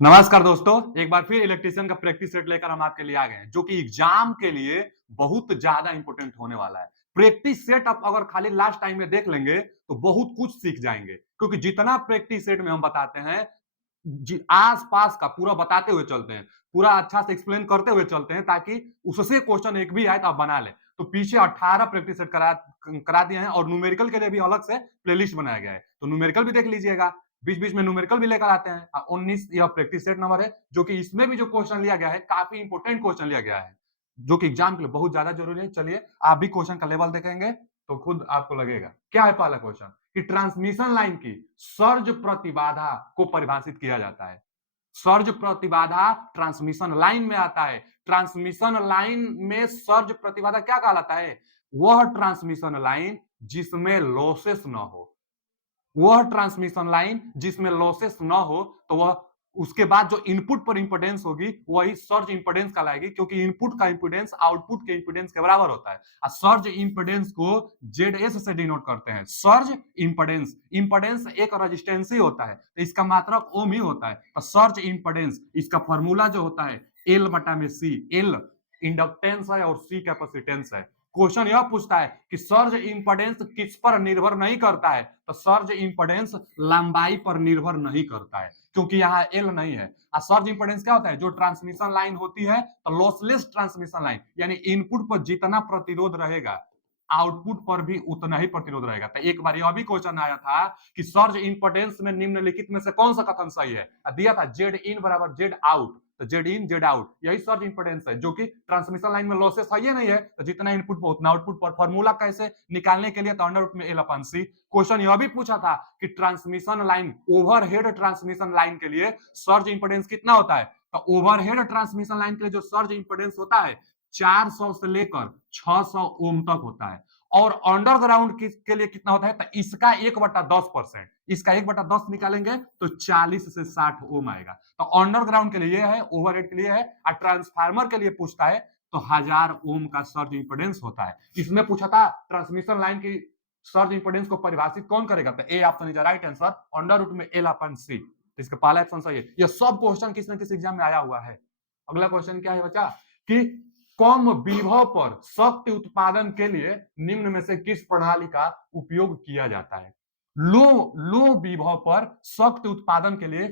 नमस्कार दोस्तों, एक बार फिर इलेक्ट्रिशियन का प्रैक्टिस सेट लेकर हम आपके लिए आ गए हैं, जो कि एग्जाम के लिए बहुत ज्यादा इंपॉर्टेंट होने वाला है। प्रैक्टिस सेट आप अगर खाली लास्ट टाइम में देख लेंगे तो बहुत कुछ सीख जाएंगे, क्योंकि जितना प्रैक्टिस सेट में हम बताते हैं आस पास का पूरा बताते हुए चलते हैं, पूरा अच्छा से एक्सप्लेन करते हुए चलते हैं, ताकि उससे क्वेश्चन एक भी आए तो आप बना ले। तो पीछे 18 प्रैक्टिस सेट करा दिए हैं और न्यूमेरिकल के लिए भी अलग से प्लेलिस्ट बनाया गया है, तो न्यूमेरिकल भी देख लीजिएगा। बीच बीच में न्यूमेरिकल भी लेकर आते हैं। 19 यह प्रैक्टिस सेट नंबर है, जो कि इसमें भी जो क्वेश्चन लिया गया है काफी इंपोर्टेंट क्वेश्चन लिया गया है, जो कि एग्जाम के लिए बहुत ज्यादा जरूरी है। चलिए आप भी क्वेश्चन का लेवल देखेंगे तो खुद आपको लगेगा। क्या है पहला क्वेश्चन कि ट्रांसमिशन लाइन की सर्ज प्रतिबाधा को परिभाषित किया जाता है। सर्ज प्रतिबाधा ट्रांसमिशन लाइन में आता है। ट्रांसमिशन लाइन में सर्ज प्रतिबाधा क्या कहलाता है? वह ट्रांसमिशन लाइन जिसमें लॉसेस न हो, वह ट्रांसमिशन लाइन जिसमें लॉसेस न हो, तो वह उसके बाद जो इनपुट पर इंपोर्टेंस होगी वही सर्ज इंपोर्टेंस कहलाएगी, क्योंकि इनपुट का इंपोर्टेंस आउटपुट के इंपोर्टेंस के बराबर होता है। और सर्ज इंपोर्टेंस को जेडएस से डिनोट करते हैं। सर्ज इंपोर्टेंस, इंपोर्टेंस एक रेजिस्टेंस ही होता है, तो इसका मात्रक ओम ही होता है। तो सर्ज इंपोर्टेंस, इसका फॉर्मूला जो होता है एल बटा में सी। एल इंडक्टेंस है और सी कैपेसिटेंस है। क्वेश्चन यह पूछता है कि सर्ज इंपोर्टेंस किस पर निर्भर नहीं करता है, तो सर्ज इंपोर्टेंस लंबाई पर निर्भर नहीं करता है, क्योंकि यहाँ एल नहीं है। और सर्ज इंपोर्टेंस क्या होता है? जो ट्रांसमिशन लाइन होती है, तो लॉसलेस ट्रांसमिशन लाइन, यानी इनपुट पर जितना प्रतिरोध रहेगा आउटपुट पर भी उतना ही प्रतिरोध रहेगा। तो एक बार यह भी क्वेश्चन आया था कि सर्ज इंपोर्टेंस में निम्नलिखित में से कौन सा कथन सही है? दिया था जेड इन बराबर जेड आउट, तो जेड इन जेड आउट यही सर्ज इंपोर्टेंस है, जो कि ट्रांसमिशन लाइन में लॉसेस है ही नहीं है, तो जितना इनपुट पर उतना आउटपुट पर। फॉर्मूला कैसे निकालने के लिए? तो अंडर रूट में एल अपन सी। क्वेश्चन यह भी पूछा था कि transmission line, overhead transmission line के लिए सर्ज इंपोर्टेंस कितना होता है? तो ओवरहेड ट्रांसमिशन लाइन के लिए जो सर्ज इंपोर्टेंस होता है 400 से लेकर 600 ओम तक होता है। और अंडरग्राउंड के लिए कितना होता है? तो इसका 1/10%, इसका 1/10 निकालेंगे तो 40 से 60 ओम आएगा। तो अंडरग्राउंड के लिए है, ओवरहेड के लिए है, और ट्रांसफार्मर के लिए पूछता है तो 1000 ओम का सर्ज इंपोर्टेंस होता है। इसमें पूछा था ट्रांसमिशन लाइन की सर्ज इंपोर्टेंस को परिभाषित कौन करेगा? तो A option is right answer, under root में एल अपन सी। तो इसका पहला ऑप्शन सही है। यह सब क्वेश्चन किसी न किसी एग्जाम में आया हुआ है। अगला क्वेश्चन क्या है बच्चा कि कम विभव पर शक्ति उत्पादन के लिए निम्न में से किस प्रणाली का उपयोग किया जाता है? लो लो विभव पर शक्ति उत्पादन के लिए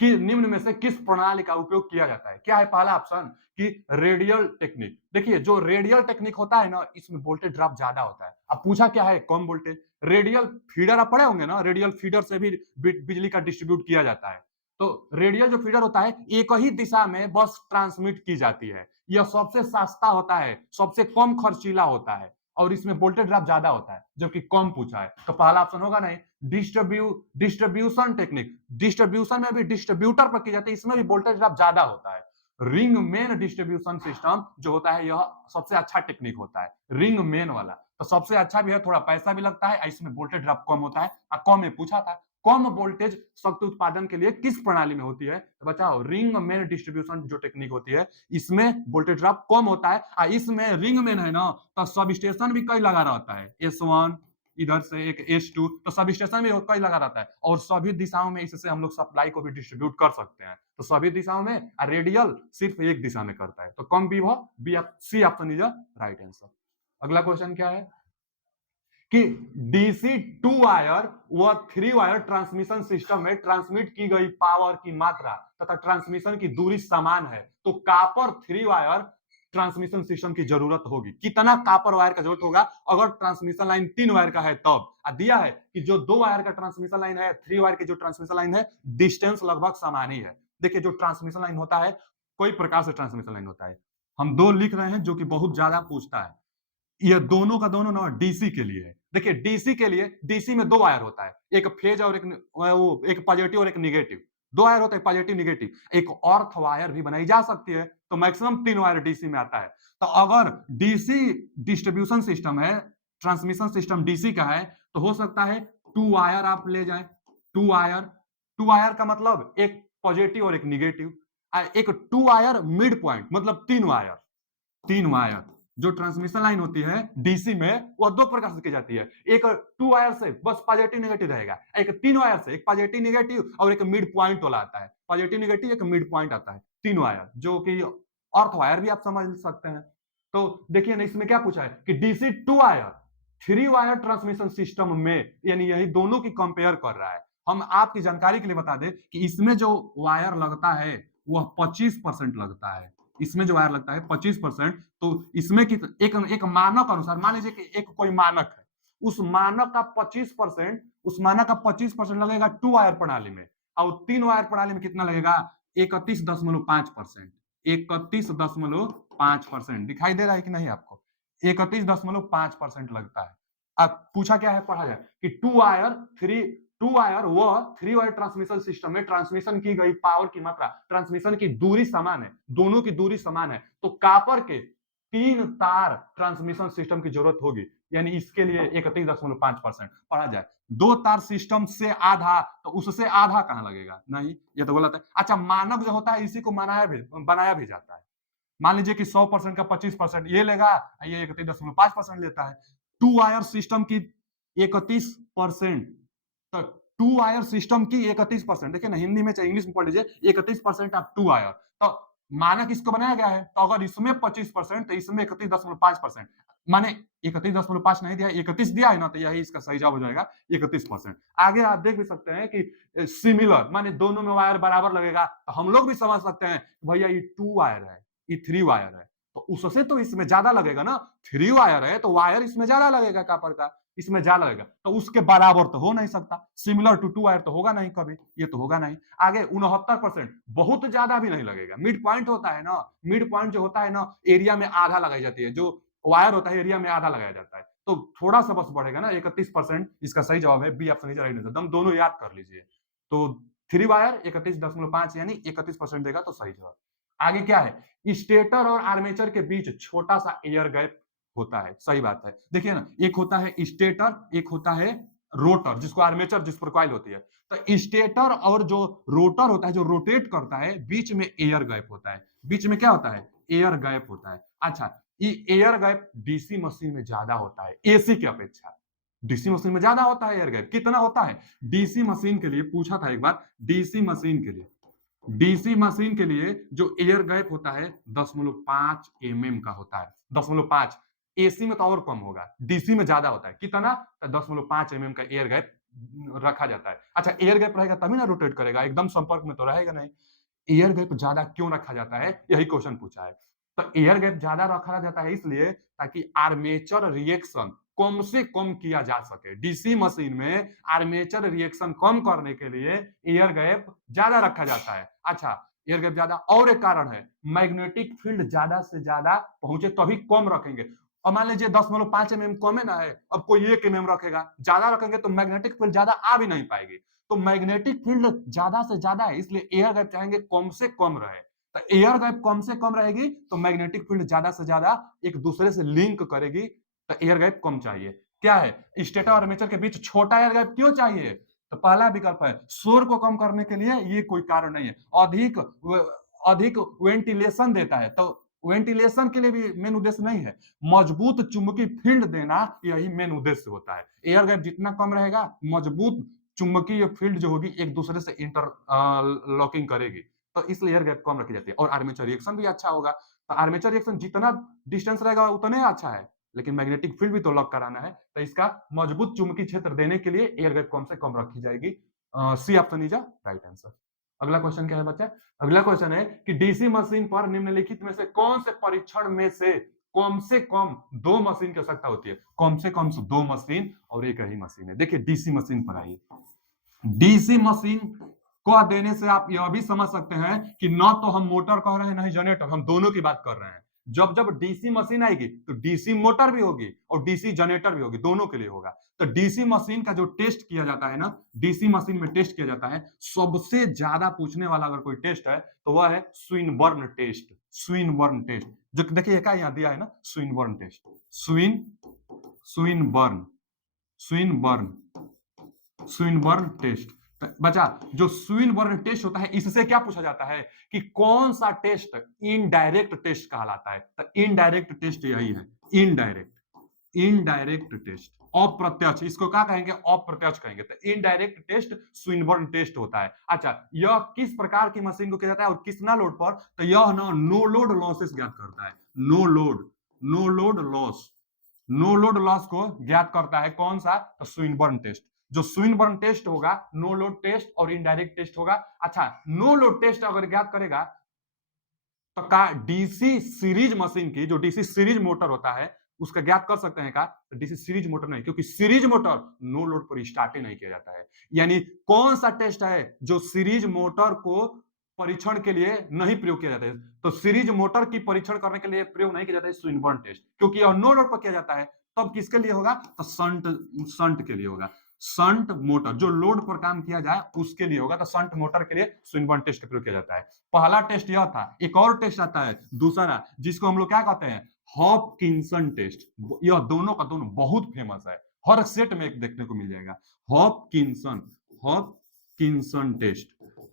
कि निम्न में से किस प्रणाली का उपयोग किया जाता है? क्या है पहला ऑप्शन कि रेडियल टेक्निक। देखिए जो रेडियल टेक्निक होता है ना, इसमें वोल्टेज ड्रॉप ज्यादा होता है। अब पूछा क्या है? कम वोल्टेज। रेडियल फीडर आप पढ़े होंगे ना, रेडियल फीडर से भी बिजली का डिस्ट्रीब्यूट किया जाता है। तो रेडियल जो फीडर होता है एक ही दिशा में बस ट्रांसमिट की जाती है। यह सबसे सस्ता होता है, सबसे कम खर्चीला होता है, और इसमें वोल्टेज ड्रॉप ज्यादा होता है, जबकि कम पूछा है। तो पहला ऑप्शन होगा नहीं, डिस्ट्रीब्यूशन टेक्निक। डिस्ट्रीब्यूशन में भी डिस्ट्रीब्यूटर पर की जाती है, इसमें भी वोल्टेज ड्रॉप ज्यादा होता है। रिंग मेन डिस्ट्रीब्यूशन सिस्टम जो होता है यह सबसे अच्छा टेक्निक होता है, रिंग मेन वाला। तो सबसे अच्छा भी है, थोड़ा पैसा भी लगता है, इसमें वोल्टेज ड्रॉप कम होता है। कम में पूछा था कम वोल्टेज शक्ति उत्पादन के लिए किस प्रणाली में होती है? तो बचाओ रिंग मेन डिस्ट्रीब्यूशन जो टेक्निक होती है इसमें वोल्टेज ड्रॉप कम होता है। और इसमें रिंग मेन है ना, तो सब स्टेशन भी कई लगा रहता है, S1 इधर से एक S2, तो सब स्टेशन भी कई लगा रहता है, और सभी दिशाओं में इससे हम लोग सप्लाई को भी डिस्ट्रीब्यूट कर सकते हैं। तो सभी दिशाओं में रेडियल सिर्फ एक दिशा में करता है। तो कम विभव B, C option is right answer. अगला क्वेश्चन क्या है कि डीसी 2 वायर व 3 वायर ट्रांसमिशन सिस्टम में ट्रांसमिट की गई पावर की मात्रा तथा ट्रांसमिशन की दूरी समान है, तो कॉपर 3 वायर ट्रांसमिशन सिस्टम की जरूरत होगी। कितना कॉपर वायर का जरूरत होगा अगर ट्रांसमिशन लाइन 3 वायर का है? तब दिया है कि जो 2 वायर का ट्रांसमिशन लाइन है, 3 वायर की जो ट्रांसमिशन लाइन है, डिस्टेंस लगभग समान ही है। देखिए जो ट्रांसमिशन लाइन होता है कोई प्रकार से ट्रांसमिशन लाइन होता है, हम दो लिख रहे हैं जो कि बहुत ज्यादा पूछता है। ये दोनों का दोनों ना डीसी के लिए है। देखिए डीसी के लिए, डीसी में 2 वायर होता है, एक फेज और एक पॉजिटिव और एक निगेटिव। 2 वायर होता है पॉजिटिव निगेटिव। एक अर्थ वायर भी बनाई जा सकती है, तो मैक्सिमम 3 वायर डीसी में आता है। तो अगर डीसी डिस्ट्रीब्यूशन सिस्टम है, ट्रांसमिशन सिस्टम डीसी का है, तो हो सकता है 2 वायर आप ले जाए। 2 वायर, 2 वायर का मतलब एक पॉजिटिव और एक निगेटिव। एक 2 वायर मिड पॉइंट मतलब 3 वायर, 3 वायर जो ट्रांसमिशन लाइन होती है डीसी में, वह दो प्रकार से की जाती है। एक 2 वायर से बस पॉजिटिव नेगेटिव रहेगा, एक 3 वायर से, एक पॉजिटिव नेगेटिव और एक मिड पॉइंट वाला आता है। पॉजिटिव नेगेटिव एक मिड पॉइंट आता है, 3 वायर, जो कि अर्थ वायर भी आप समझ सकते हैं। तो देखिए ना, इसमें क्या पूछा है कि DC 2 wire 3 wire transmission system में, यानी यही दोनों की कंपेयर कर रहा है। हम आपकी जानकारी के लिए बता दें कि इसमें जो वायर लगता है वह 25% लगता है। इसमें जो वायर लगता है 25%, तो इसमें की एक मानक अनुसार मान लीजिए कि एक कोई मानक है, उस मानक का 25% लगेगा 2 वायर प्रणाली में, और 3 वायर प्रणाली में कितना लगेगा? 31.5%। 31.5% दिखाई दे रहा है कि नहीं आपको? 31.5% लगता है। अब पूछा क्या है, पढ़ा जाए कि 2 वायर व 3 वायर ट्रांसमिशन सिस्टम में ट्रांसमिशन की गई पावर की मात्रा, ट्रांसमिशन की दूरी समान है, दोनों की दूरी समान है, तो कॉपर के 3 तार ट्रांसमिशन सिस्टम की जरूरत होगी, यानी इसके लिए 31.5%। पढ़ा जाए 2 तार सिस्टम से आधा, तो उससे आधा कहां लगेगा? नहीं, ये तो गलत है। अच्छा, मानक जो होता है इसी को बनाया भी जाता है। मान लीजिए कि 100% का 25% ये लेगा, ये 31.5% लेता है। 2 वायर सिस्टम की 31%, तो 2 वायर सिस्टम की 31%, देखिए ना, हिंदी में चाहे इंग्लिश में पढ़ लीजिए, 31% ऑफ 2 वायर, तो मानक इसको बनाया गया है, तो अगर इसमें 25% तो इसमें 31.5%, माने 31.5 नहीं दिया, 31 दिया है ना, तो यही इसका सही जवाब हो जाएगा 31%। आगे आप देख भी सकते हैं कि सिमिलर माने दोनों में वायर बराबर लगेगा, तो हम लोग भी समझ सकते हैं भैया ये 2 वायर है, ये 3 वायर है, तो उससे तो इसमें ज्यादा लगेगा ना। 3 वायर है तो वायर इसमें ज्यादा लगेगा, कॉपर का इसमें ज्यादा लगेगा, तो उसके बराबर तो हो नहीं सकता। सिमिलर टू 2 वायर तो होगा नहीं कभी, ये तो होगा नहीं। आगे 69%, बहुत ज्यादा भी नहीं लगेगा। मिड पॉइंट होता है ना, मिड पॉइंट जो होता है ना, एरिया में आधा लगाई जाती है, जो वायर होता है एरिया में आधा लगाया जाता है, तो थोड़ा सा बस बढ़ेगा ना, 31%। इसका सही जवाब है बी ऑप्शन, राइट आंसर। तुम दोनों याद कर लीजिए। तो 3 वायर 31.5 यानी 31% देगा, तो सही जवाब। आगे क्या है, स्टेटर और आर्मेचर के बीच छोटा सा एयर गैप होता है, सही बात है। देखिए ना, एक होता है स्टेटर, एक होता है रोटर, जिसको आर्मेचर, जिस पर कॉइल होती है। तो स्टेटर और जो रोटर होता है, जो रोटेट करता है, बीच में एयर गैप होता है। बीच में क्या होता है? एयर गैप होता है। अच्छा, ये एयर गैप डीसी मशीन में ज्यादा होता है एसी की अपेक्षा। डीसी मशीन में ज्यादा होता है एयर गैप। कितना होता है? डीसी मशीन के लिए पूछा था एक बार, डीसी मशीन के लिए जो एयर गैप होता है 10.5 mm का होता है। 10.5। एसी में तो और कम होगा, डीसी में ज्यादा होता है। कितना? 10.5 mm का एयर गैप रखा जाता है। अच्छा, एयर गैप रहेगा तभी ना रोटेट करेगा, एकदम संपर्क में तो रहेगा नहीं। एयर गैप ज्यादा क्यों रखा जाता है, यही क्वेश्चन पूछा है। तो एयर गैप ज्यादा रखा जाता है इसलिए ताकि आर्मेचर रिएक्शन कम से कम किया जा सके। डीसी मशीन में आर्मेचर रिएक्शन कम करने के लिए एयर गैप ज्यादा रखा जाता है। अच्छा, एयर गैप ज्यादा, और एक कारण है, मैग्नेटिक फील्ड ज्यादा से ज्यादा पहुंचे तभी कम रखेंगे। और मान लीजिए 10.5 mm कम है ना है, अब कोई 1 mm रखेगा, ज्यादा रखेंगे तो मैग्नेटिक फील्ड ज्यादा आ भी नहीं पाएगी। तो मैग्नेटिक फील्ड ज्यादा से ज्यादा है, इसलिए एयर गैप चाहेंगे कम से कम रहे। तो एयर गैप कम से कम रहेगी तो मैग्नेटिक फील्ड ज्यादा से ज्यादा एक दूसरे से लिंक करेगी, तो एयर गैप कम चाहिए। क्या है, स्टेटर और आर्मेचर के बीच छोटा एयर गैप क्यों चाहिए? तो पहला विकल्प है शोर को कम करने के लिए, ये कोई कारण नहीं है। अधिक अधिक वेंटिलेशन देता है, तो वेंटिलेशन के लिए भी मेन उद्देश्य नहीं है। मजबूत चुंबकीय फील्ड देना, यही मेन उद्देश्य होता है। एयर गैप जितना कम रहेगा, मजबूत चुंबकीय फील्ड जो होगी एक दूसरे से इंटर लॉकिंग करेगी, तो इसलिए एयर गैप कम रखी जाती है। और आर्मेचर रिएक्शन भी अच्छा होगा, तो आर्मेचर रिएक्शन जितना डिस्टेंस रहेगा उतने अच्छा है, लेकिन मैग्नेटिक फील्ड भी तो लॉक कराना है, तो इसका मजबूत चुंबकीय क्षेत्र देने के लिए एयर गैप कम से कम रखी जाएगी। C option is right answer. अगला क्वेश्चन क्या है बच्चा? अगला क्वेश्चन है कि डीसी मशीन पर निम्नलिखित में से कौन से परीक्षण में से कम 2 मशीन की आवश्यकता होती है? कम से कम 2 मशीन और एक ही मशीन है। देखिए डीसी मशीन पर आइए। डीसी मशीन को देने से आप यह भी समझ सकते हैं कि ना तो हम मोटर कह रहे हैं ना ही जनरेटर, हम दोनों की बात कर रहे हैं। जब जब डीसी मशीन आएगी तो डीसी मोटर भी होगी और डीसी जनरेटर भी होगी, दोनों के लिए होगा। तो डीसी मशीन का जो टेस्ट किया जाता है ना, डीसी मशीन में टेस्ट किया जाता है, सबसे ज्यादा पूछने वाला अगर कोई टेस्ट है तो वह है स्विनबर्न टेस्ट। स्विनबर्न टेस्ट, जो देखिए क्या यहां दिया है ना, Swinburne test. Swinburne Swinburne Swinburne test. तो बचा जो स्विनबर्न टेस्ट होता है, इससे क्या पूछा जाता है कि कौन सा टेस्ट इनडायरेक्ट टेस्ट कहलाता है। तो इनडायरेक्ट टेस्ट यही है, इनडायरेक्ट टेस्ट, अप्रत्यक्ष, इसको क्या कहेंगे, अप्रत्यक्ष कहेंगे। तो इनडायरेक्ट टेस्ट स्विनबर्न टेस्ट होता है। अच्छा, यह किस प्रकार की मशीन को किया जाता है और कितना लोड पर? तो यह नो लोड लॉसेस ज्ञात करता है। No load loss, no load loss को ज्ञात करता है कौन सा? तो स्विनबर्न टेस्ट। जो स्विनबर्न टेस्ट होगा, नो लोड टेस्ट और इनडायरेक्ट टेस्ट होगा। अच्छा, नो लोड टेस्ट अगर ज्ञात करेगा तो का डीसी सीरीज मशीन की, जो डीसी सीरीज मोटर होता है उसका ज्ञात कर सकते हैं का? तो डीसी सीरीज मोटर नहीं, क्योंकि सीरीज मोटर नो लोड पर स्टार्ट ही नहीं किया जाता है। यानी कौन सा टेस्ट है जो सीरीज मोटर को परीक्षण के लिए नहीं प्रयोग किया जाता है? तो सीरीज मोटर की परीक्षण करने के लिए प्रयोग नहीं किया जाता है स्विनबर्न टेस्ट, क्योंकि यह नो लोड पर किया जाता है। तब किसके लिए होगा? तो संट के लिए होगा। संट मोटर जो लोड पर काम किया जाए उसके लिए होगा। तो संट मोटर के लिए स्विनबर्न टेस्ट का प्रयोग किया जाता है। पहला टेस्ट यह था। एक और टेस्ट आता है दूसरा, जिसको हम लोग क्या कहते हैं? Hopkinson test. यह दोनों का दोनों बहुत फेमस है, हर सेट में एक देखने को मिल जाएगा। Hopkinson, Hopkinson test,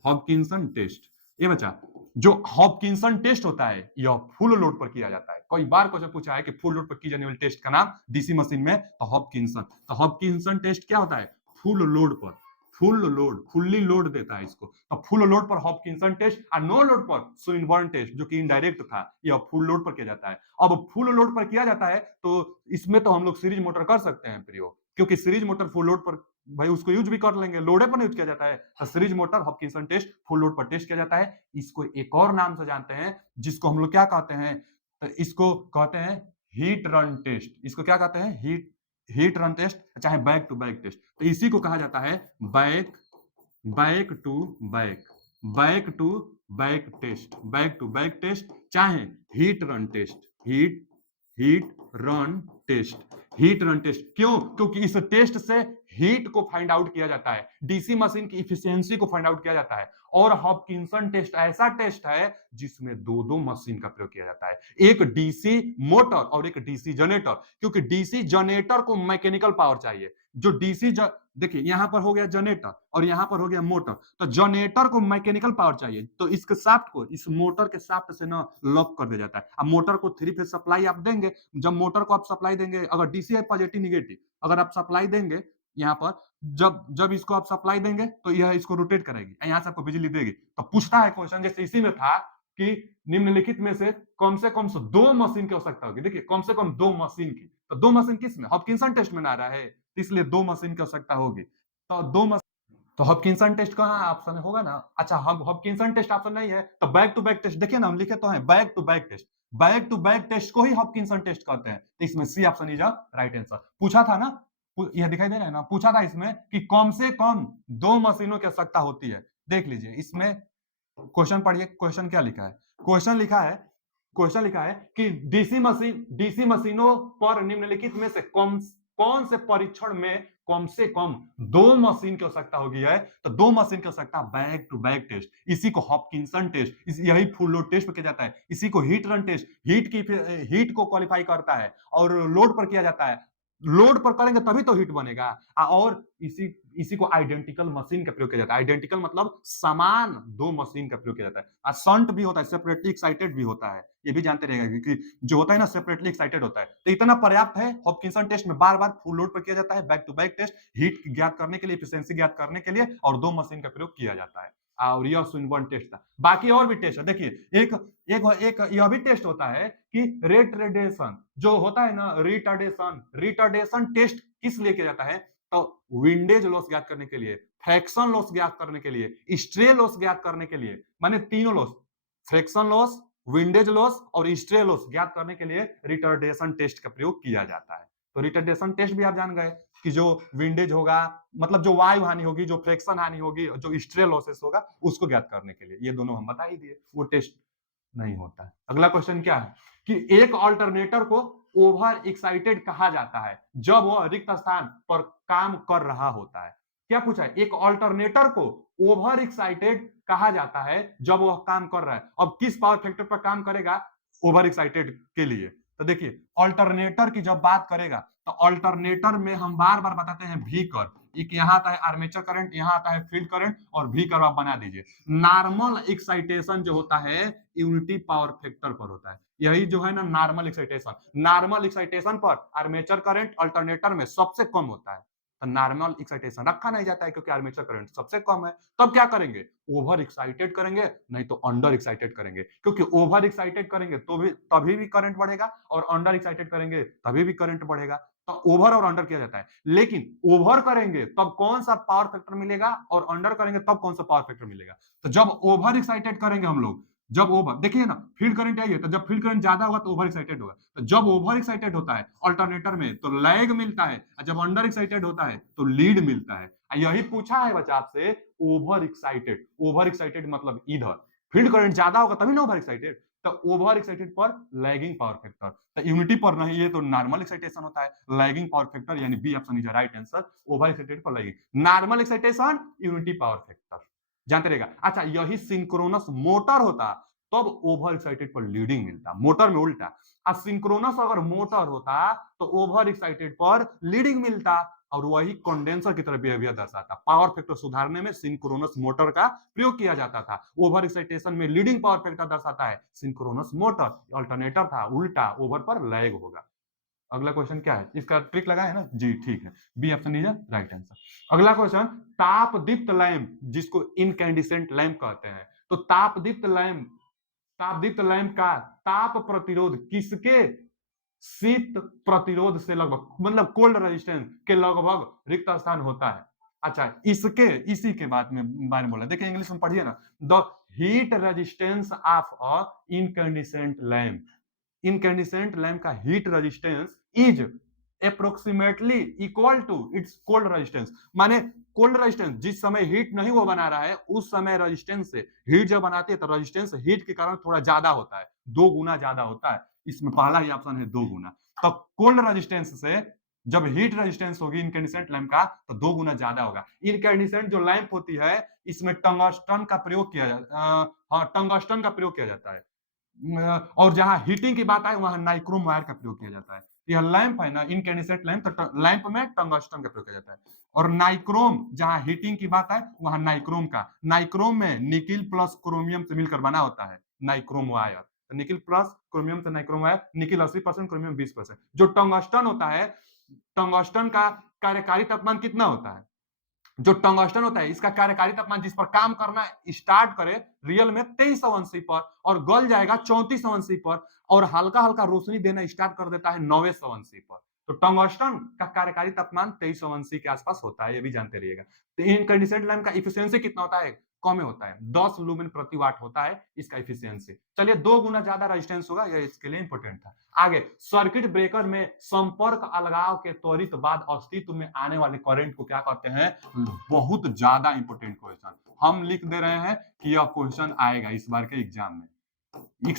Hopkinson test. ये बच्चा, जो हॉपकिंसन टेस्ट होता है यह फुल लोड पर किया जाता है। कई बार क्वेश्चन पूछा है कि फुल लोड पर की जाने वाली टेस्ट का नाम डीसी मशीन में, तो हॉपकिंसन। तो हॉपकिंसन टेस्ट क्या होता है? फुल लोड पर, फुल लोड, फुल्ली लोड देता है इसको। तो फुल लोड पर हॉपकिंसन टेस्ट और नो लोड पर स्विनबर्न टेस्ट, जो कि इनडायरेक्ट था, यह फुल लोड पर किया जाता है। अब फुल लोड पर किया जाता है तो इसमें तो हम लोग सीरीज मोटर कर सकते हैं प्रयोग, क्योंकि सीरीज मोटर फुल लोड पर भाई उसको यूज भी कर लेंगे, लोडे पर यूज किया जाता है। तो series motor Hopkinson test full load पर टेस्ट किया जाता है। इसको एक और नाम से जानते हैं, जिसको हम लोग क्या कहते हैं? तो इसको कहते हैं हीट रन टेस्ट। इसको क्या कहते हैं? हीट रन टेस्ट, चाहे बैक टू बैक टेस्ट। तो इसी को कहा जाता है back back to back, back to back test, back to back test, चाहे heat run test, heat run test, heat run test. क्यों? क्योंकि इस टेस्ट से हीट को फाइंड आउट किया जाता है, डीसी मशीन की इफिशियंसी को फाइंड आउट किया जाता है। और हॉपकिंसन टेस्ट ऐसा टेस्ट है जिसमें दो दो मशीन का प्रयोग किया जाता है, एक डीसी मोटर और एक डीसी जनरेटर। क्योंकि डीसी जनरेटर को मैकेनिकल पावर चाहिए। जो डीसी देखिए, यहां पर हो गया जनरेटर और यहां पर हो गया मोटर। तो जनरेटर को मैकेनिकल पावर चाहिए, तो इसके शाफ्ट को इस मोटर के शाफ्ट से ना लॉक कर दिया जाता है। अब मोटर को 3 फेज सप्लाई आप देंगे, जब मोटर को आप सप्लाई देंगे, अगर डीसी है पॉजिटिव निगेटिव, अगर आप सप्लाई देंगे यहाँ पर, जब जब इसको आप सप्लाई देंगे तो यह इसको रोटेट करेगी, यहाँ से आपको बिजली देगी। तो पूछता है क्वेश्चन, जैसे इसी में था कि निम्नलिखित में से कम से दो मशीन की आवश्यकता होगी। देखिए, कम से कम दो मशीन की, तो दो मशीन किस में? हॉपकिंसन टेस्ट में ना आ रहा है, इसलिए दो मशीन की आवश्यकता होगी। तो दो मशीन, तो हॉपकिंसन टेस्ट कहाँ ऑप्शन होगा ना? अच्छा, हम हॉपकिंसन टेस्ट ऑप्शन नहीं है तो बैक टू बैक टेस्ट। देखिए ना, हम लिखे तो हैं back to back test, back to back test को ही हॉपकिंसन टेस्ट कहते हैं। तो इसमें C option is right answer. पूछा था ना, यह दिखाई दे रहा है ना, पूछा था इसमें कि कम से कम दो मशीनों की आवश्यकता होती है। देख लीजिए इसमें क्वेश्चन पढ़िए, क्वेश्चन क्या लिखा है? क्वेश्चन लिखा है कि डीसी मशीनों पर निम्नलिखित में से कौन से परीक्षण में कम से कम दो मशीन की आवश्यकता होगी है? तो दो मशीन की आवश्यकता बैक टू बैक टेस्ट, इसी को हॉपकिंसन टेस्ट, यही फुल लोड टेस्ट किया जाता है। इसी को हीट रन टेस्ट, हीट को क्वालिफाई करता है और लोड पर किया जाता है। लोड पर करेंगे तभी तो हीट बनेगा। और इसी को आइडेंटिकल मशीन का प्रयोग किया जाता है। आइडेंटिकल मतलब समान दो मशीन का प्रयोग किया जाता है। शंट भी होता है, सेपरेटली एक्साइटेड भी होता है, ये भी जानते रहेगा कि जो होता है ना सेपरेटली एक्साइटेड होता है। तो इतना पर्याप्त है। हॉपकिंसन टेस्ट में बार बार फुल लोड पर किया जाता है, back to back test, heat ज्ञात करने के लिए, एफिशिएंसी ज्ञात करने के लिए, और दो मशीन का प्रयोग किया जाता है। और यह स्विनबर्न टेस्ट था। बाकी और भी टेस्ट है, देखिए एक एक यह भी टेस्ट होता है कि रिटार्डेशन जो होता है ना, रिटार्डेशन टेस्ट किस लिए किया जाता है? तो विंडेज लॉस ज्ञात करने के लिए, फ्रैक्शन लॉस ज्ञात करने के लिए, स्ट्रे लॉस ज्ञात करने के लिए, माने तीनों loss, fraction loss, windage loss और स्ट्रे लॉस ज्ञात करने के लिए रिटार्डेशन टेस्ट का प्रयोग किया जाता है। तो रिटार्डेशन टेस्ट भी आप जान गए कि जो विंडेज होगा, मतलब जो वायु हानि होगी, जो फ्रैक्शन हानि होगी, जो स्ट्रे लॉसेस होगा, उसको ज्ञात करने के लिए, ये दोनों हम बता ही दिए। वो टेस्ट नहीं होता है। अगला क्वेश्चन क्या है कि एक ऑल्टरनेटर को ओवर एक्साइटेड कहा जाता है जब वह रिक्त स्थान पर काम कर रहा होता है। क्या पूछा है? एक ऑल्टरनेटर को ओवर एक्साइटेड कहा जाता है जब वह काम कर रहा है। अब किस पावर फैक्टर पर काम करेगा ओवर एक्साइटेड के लिए? तो देखिए, ऑल्टरनेटर की जब बात करेगा तो ऑल्टरनेटर में हम बार बार बताते हैं वी कर्व। एक यहाँ आता है आर्मेचर करंट, यहाँ आता है फील्ड करंट, और V कर्व आप बना दीजिए। नॉर्मल एक्साइटेशन जो होता है यूनिटी पावर फैक्टर पर होता है, यही जो है ना नॉर्मल एक्साइटेशन। नॉर्मल एक्साइटेशन पर आर्मेचर करंट अल्टरनेटर में सबसे कम होता है, तो नॉर्मल एक्साइटेशन रखा नहीं जाता है क्योंकि आर्मेचर करंट सबसे कम है। तब क्या करेंगे, ओवर एक्साइटेड करेंगे, नहीं तो अंडर एक्साइटेड करेंगे, क्योंकि ओवर एक्साइटेड करेंगे तो भी तभी भी करंट बढ़ेगा, और अंडर एक्साइटेड करेंगे तभी भी करंट बढ़ेगा। तो ओवर और अंडर किया जाता है, लेकिन ओवर करेंगे तब कौन सा पावर फैक्टर मिलेगा और अंडर करेंगे तब कौन सा पावर फैक्टर मिलेगा। तो जब ओवर एक्साइटेड करेंगे हम लोग, जब ओवर देखिए ना फील्ड करंट आई है, तो जब फील्ड करंट ज्यादा होगा तो ओवर एक्साइटेड होगा, तो जब ओवर एक्साइटेड होता है अल्टरनेटर में तो लैग मिलता है, और जब अंडर एक्साइटेड होता है तो लीड मिलता है। यही पूछा है बच्चा आपसे, ओवर एक्साइटेड, ओवर एक्साइटेड मतलब इधर फील्ड करंट ज्यादा होगा तभी ना ओवर एक्साइटेड, तो ओवर एक्साइटेड पर लैगिंग पावर फैक्टर, तो यूनिटी पर नहीं, ये तो नॉर्मल एक्साइटेशन होता है। लैगिंग पावर फैक्टर यानी B option is right answer, over excited पर lagging, normal excitation unity power factor, जानते रहेगा। अच्छा, यही सिंक्रोनस मोटर होता तब ओवर एक्साइटेड पर लीडिंग मिलता, मोटर में उल्टा। सिंक्रोनस अगर मोटर होता तो ओवर एक्साइटेड पर लीडिंग मिलता, और वही कंडेंसर की तरह बिहेवियर दर्शाता। पावर फैक्टर सुधारने में सिंक्रोनस मोटर का प्रयोग किया जाता था। ओवर एक्साइटेशन में लीडिंग पावर फैक्टर दर्शाता है सिंक्रोनस मोटर, अल्टरनेटर था उल्टा, ओवर पर लैग होगा। अगला क्वेश्चन क्या है, इसका ट्रिक लगा है ना जी, ठीक है, B option is right answer. अगला क्वेश्चन, ताप दीप्त लैंप जिसको इनकैंडिसेंट लैंप कहते हैं, तो ताप दीप्त लैंप का ताप प्रतिरोध किसके शीत प्रतिरोध से लगभग, मतलब कोल्ड रेजिस्टेंस के लगभग रिक्त स्थान होता है। अच्छा, इसके इसी के बारे में बोला, देखिए इंग्लिश में पढ़िए ना, the heat resistance of a incandescent lamp, incandescent lamp का heat resistance is approximately equal to its cold resistance, माने कोल्ड रेजिस्टेंस जिस समय हीट नहीं वो बना रहा है उस समय रेजिस्टेंस से, हीट जब बनाती है तो रेजिस्टेंस हीट के कारण थोड़ा ज्यादा होता है, 2 गुना ज्यादा होता है, इसमें पहला ही ऑप्शन है 2 गुना। तो कोल्ड रेजिस्टेंस से जब हीट रेजिस्टेंस होगी इनकैंडिसेंट लैंप का तो 2 गुना ज्यादा होगा। इनकैंडिसेंट जो लैंप होती है इसमें टंगस्टन का प्रयोग किया जाता है, टंगस्टन का प्रयोग किया जाता है, और जहां हीटिंग की बात आए वहां नाइक्रोम वायर का प्रयोग किया जाता है। यह लैंप है ना इनकैंडिसेंट लैंप, तो लैंप में टंगस्टन का प्रयोग किया जाता है, और नाइक्रोम जहां हीटिंग की बात आए वहां नाइक्रोम का, नाइक्रोम में निकिल प्लस क्रोमियम से मिलकर बना होता है नाइक्रोम वायर, तो निकिल प्लस क्रोमियम से नाइक्रोम वायर, निकिल 80%, क्रोमियम 20%। जो टंगस्टन होता है, टंगस्टन का कार्यकारी तापमान कितना होता है, जो टंगस्टन होता है इसका कार्यकारी तापमान जिस पर काम करना स्टार्ट करे रियल में 2380 पर, और गल जाएगा 3480 पर, और हल्का हल्का रोशनी देना स्टार्ट कर देता है 980 पर। तो टंगस्टन का कार्यकारी तापमान 2380 के आसपास होता है, ये भी जानते रहिएगा। तो इनकैंडिसेंट लैंप का इफिशियंसी कितना होता है, कम होता है, 10 लुमेन प्रति वाट होता है इसका इफिशियंसी। चलिए 2 गुना ज्यादा रेजिस्टेंस होगा, यह इसके लिए इंपॉर्टेंट था। आगे, सर्किट ब्रेकर में संपर्क अलगाव के त्वरित बाद अस्तित्व में आने वाले करंट को क्या कहते हैं, बहुत ज्यादा इंपॉर्टेंट क्वेश्चन, हम लिख दे रहे हैं कि यह क्वेश्चन आएगा इस बार के एग्जाम में,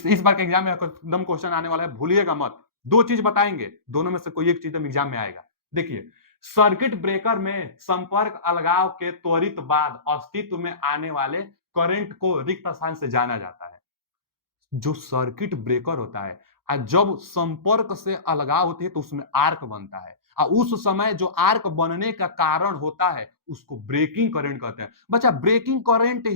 इस बार के एग्जाम में एकदम क्वेश्चन आने वाला है, भूलिएगा मत। 2 चीज बताएंगे, दोनों में से कोई एक चीज एग्जाम में आएगा। देखिए, सर्किट ब्रेकर में संपर्क अलगाव के त्वरित बाद अस्तित्व में आने वाले करंट को रिक्त स्थान से जाना जाता है। जो सर्किट ब्रेकर होता है, जब संपर्क से अलगाव होती है तो उसमें आर्क बनता है, और उस समय जो आर्क बनने का कारण होता है उसको ब्रेकिंग करंट कहते हैं। बच्चा, ब्रेकिंग करंट